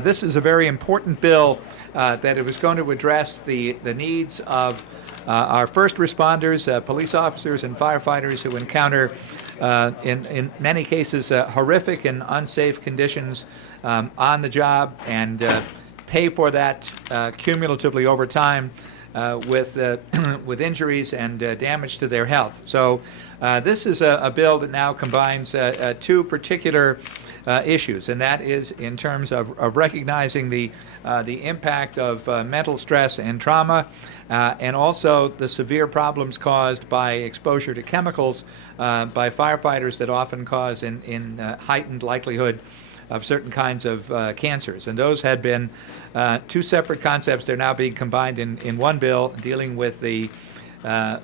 This is a very important bill that it was going to address the needs of our first responders, police officers and firefighters who encounter, in many cases, horrific and unsafe conditions on the job, and pay for that cumulatively over time with injuries and damage to their health. So this is a bill that now combines two particular issues, and that is in terms of recognizing the impact of mental stress and trauma, and also the severe problems caused by exposure to chemicals by firefighters that often cause in heightened likelihood of certain kinds of cancers. And those had been two separate concepts. They're now being combined in one bill dealing with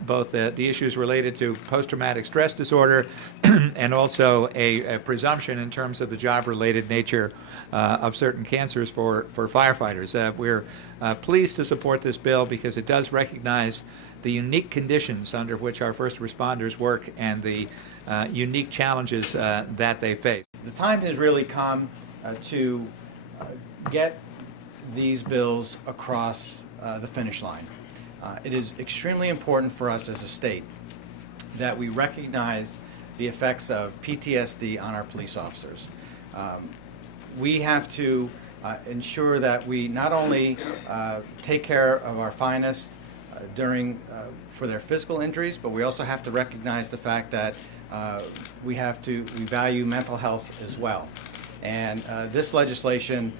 both the issues related to post-traumatic stress disorder and also a presumption in terms of the job-related nature of certain cancers for firefighters. We're pleased to support this bill because it does recognize the unique conditions under which our first responders work and the unique challenges that they face. The time has really come to get these bills across the finish line. It is extremely important for us as a state that we recognize the effects of PTSD on our police officers. We have to ensure that we not only take care of our finest for their physical injuries, but we also have to recognize the fact that we value mental health as well. And this legislation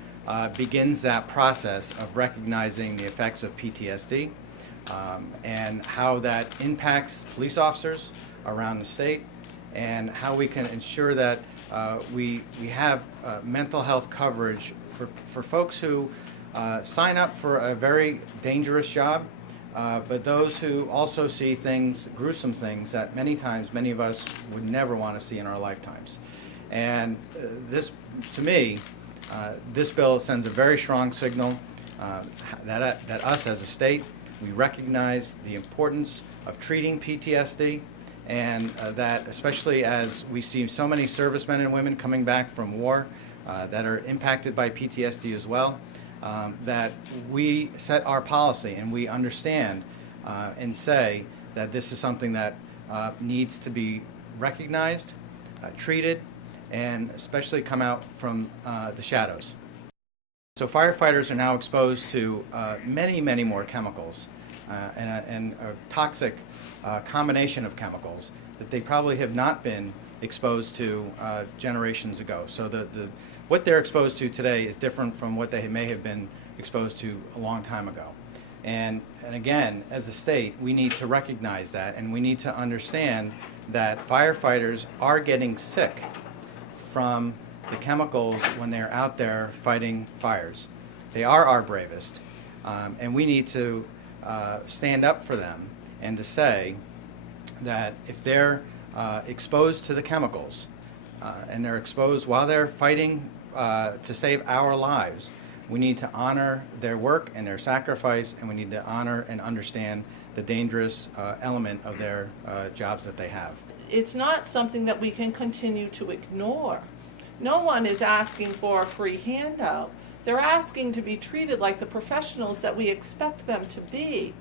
begins that process of recognizing the effects of PTSD and how that impacts police officers around the state, and how we can ensure that we have mental health coverage for folks who sign up for a very dangerous job, but those who also see gruesome things that many times many of us would never want to see in our lifetimes. And this, to me, this bill sends a very strong signal that us as a state, we recognize the importance of treating PTSD, and that especially as we see so many servicemen and women coming back from war that are impacted by PTSD as well, that we set our policy and we understand and say that this is something that needs to be recognized, treated, and especially come out from the shadows. So firefighters are now exposed to many, many more chemicals and a toxic combination of chemicals that they probably have not been exposed to generations ago. So what they're exposed to today is different from what they may have been exposed to a long time ago. And again, as a state, we need to recognize that, and we need to understand that firefighters are getting sick from the chemicals when they're out there fighting fires. They are our bravest, and we need to stand up for them and to say that if they're exposed to the chemicals and they're exposed while they're fighting to save our lives, we need to honor their work and their sacrifice, and we need to honor and understand the dangerous element of their jobs that they have. It's not something that we can continue to ignore. No one is asking for a free handout. They're asking to be treated like the professionals that we expect them to be.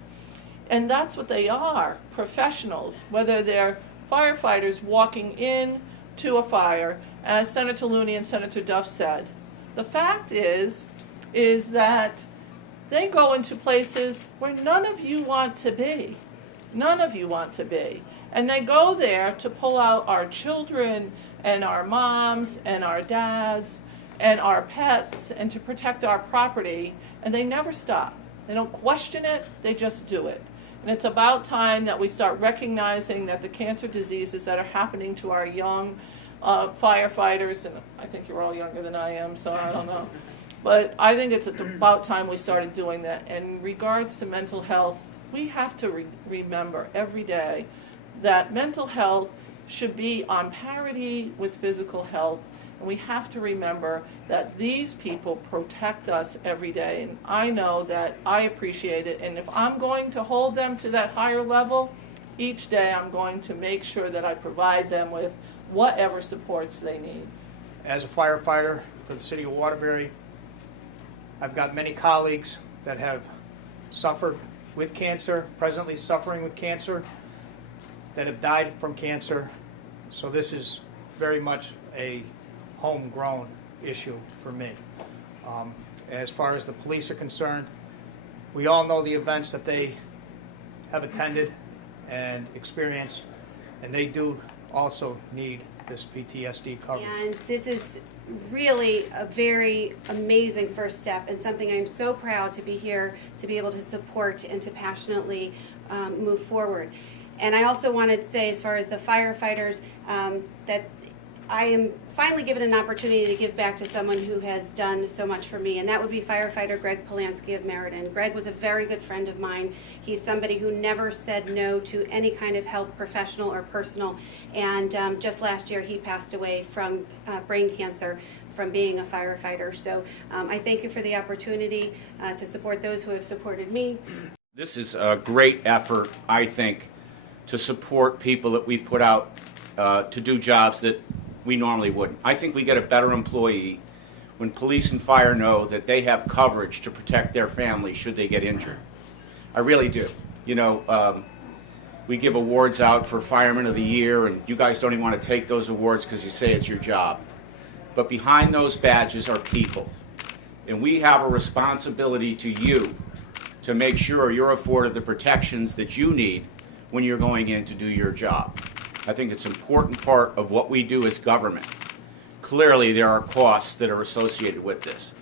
And that's what they are, professionals, whether they're firefighters walking in to a fire, as Senator Looney and Senator Duff said. The fact is that they go into places where none of you want to be. None of you want to be. And they go there to pull out our children and our moms and our dads and our pets and to protect our property, and they never stop. They don't question it, they just do it. And it's about time that we start recognizing that the cancer diseases that are happening to our young firefighters, and I think you're all younger than I am, so I don't know. But I think it's about time we started doing that. And in regards to mental health, we have to remember every day that mental health should be on parity with physical health. And we have to remember that these people protect us every day. And I know that I appreciate it. And if I'm going to hold them to that higher level, each day I'm going to make sure that I provide them with whatever supports they need. As a firefighter for the city of Waterbury, I've got many colleagues that have suffered with cancer, presently suffering with cancer, that have died from cancer. So this is very much a homegrown issue for me. As far as the police are concerned, we all know the events that they have attended and experienced, and they do also need this PTSD coverage. And this is really a very amazing first step, and something I'm so proud to be here to be able to support and to passionately move forward. And I also wanted to say, as far as the firefighters, that I am finally given an opportunity to give back to someone who has done so much for me, and that would be firefighter Greg Polanski of Meriden. Greg was a very good friend of mine. He's somebody who never said no to any kind of help, professional or personal, and just last year he passed away from brain cancer from being a firefighter. So I thank you for the opportunity to support those who have supported me. This is a great effort, I think, to support people that we've put out to do jobs that we normally wouldn't. I think we get a better employee when police and fire know that they have coverage to protect their family should they get injured. I really do. You know, we give awards out for Fireman of the Year, and you guys don't even want to take those awards because you say it's your job. But behind those badges are people. And we have a responsibility to you to make sure you're afforded the protections that you need when you're going in to do your job. I think it's an important part of what we do as government. Clearly, there are costs that are associated with this.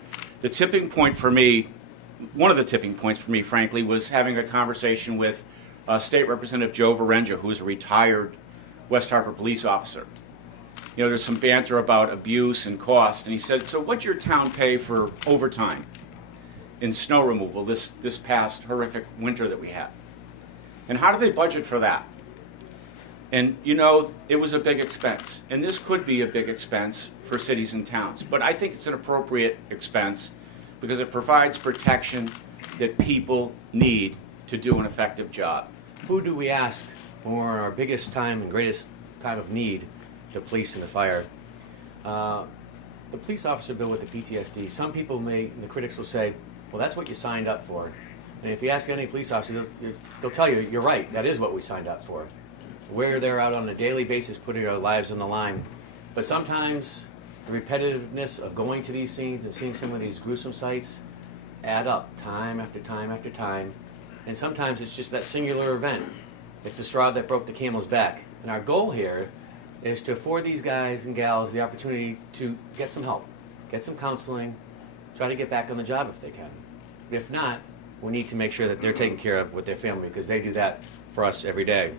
The tipping point for me, one of the tipping points for me, frankly, was having a conversation with State Representative Joe Varenja, who's a retired West Hartford police officer. You know, there's some banter about abuse and cost, and he said, so what'd your town pay for overtime in snow removal this past horrific winter that we had? And how do they budget for that? And, you know, it was a big expense. And this could be a big expense for cities and towns. But I think it's an appropriate expense because it provides protection that people need to do an effective job. Who do we ask when we're in our biggest time and greatest time of need, the police and the fire? The police officer bill with the PTSD, some people may, the critics will say, well, that's what you signed up for. And if you ask any police officer, they'll tell you, you're right, that is what we signed up for. We're there out on a daily basis putting our lives on the line. But sometimes the repetitiveness of going to these scenes and seeing some of these gruesome sights add up time after time after time. And sometimes it's just that singular event. It's the straw that broke the camel's back. And our goal here is to afford these guys and gals the opportunity to get some help, get some counseling, try to get back on the job if they can. But if not, we need to make sure that they're taken care of with their family because they do that for us every day.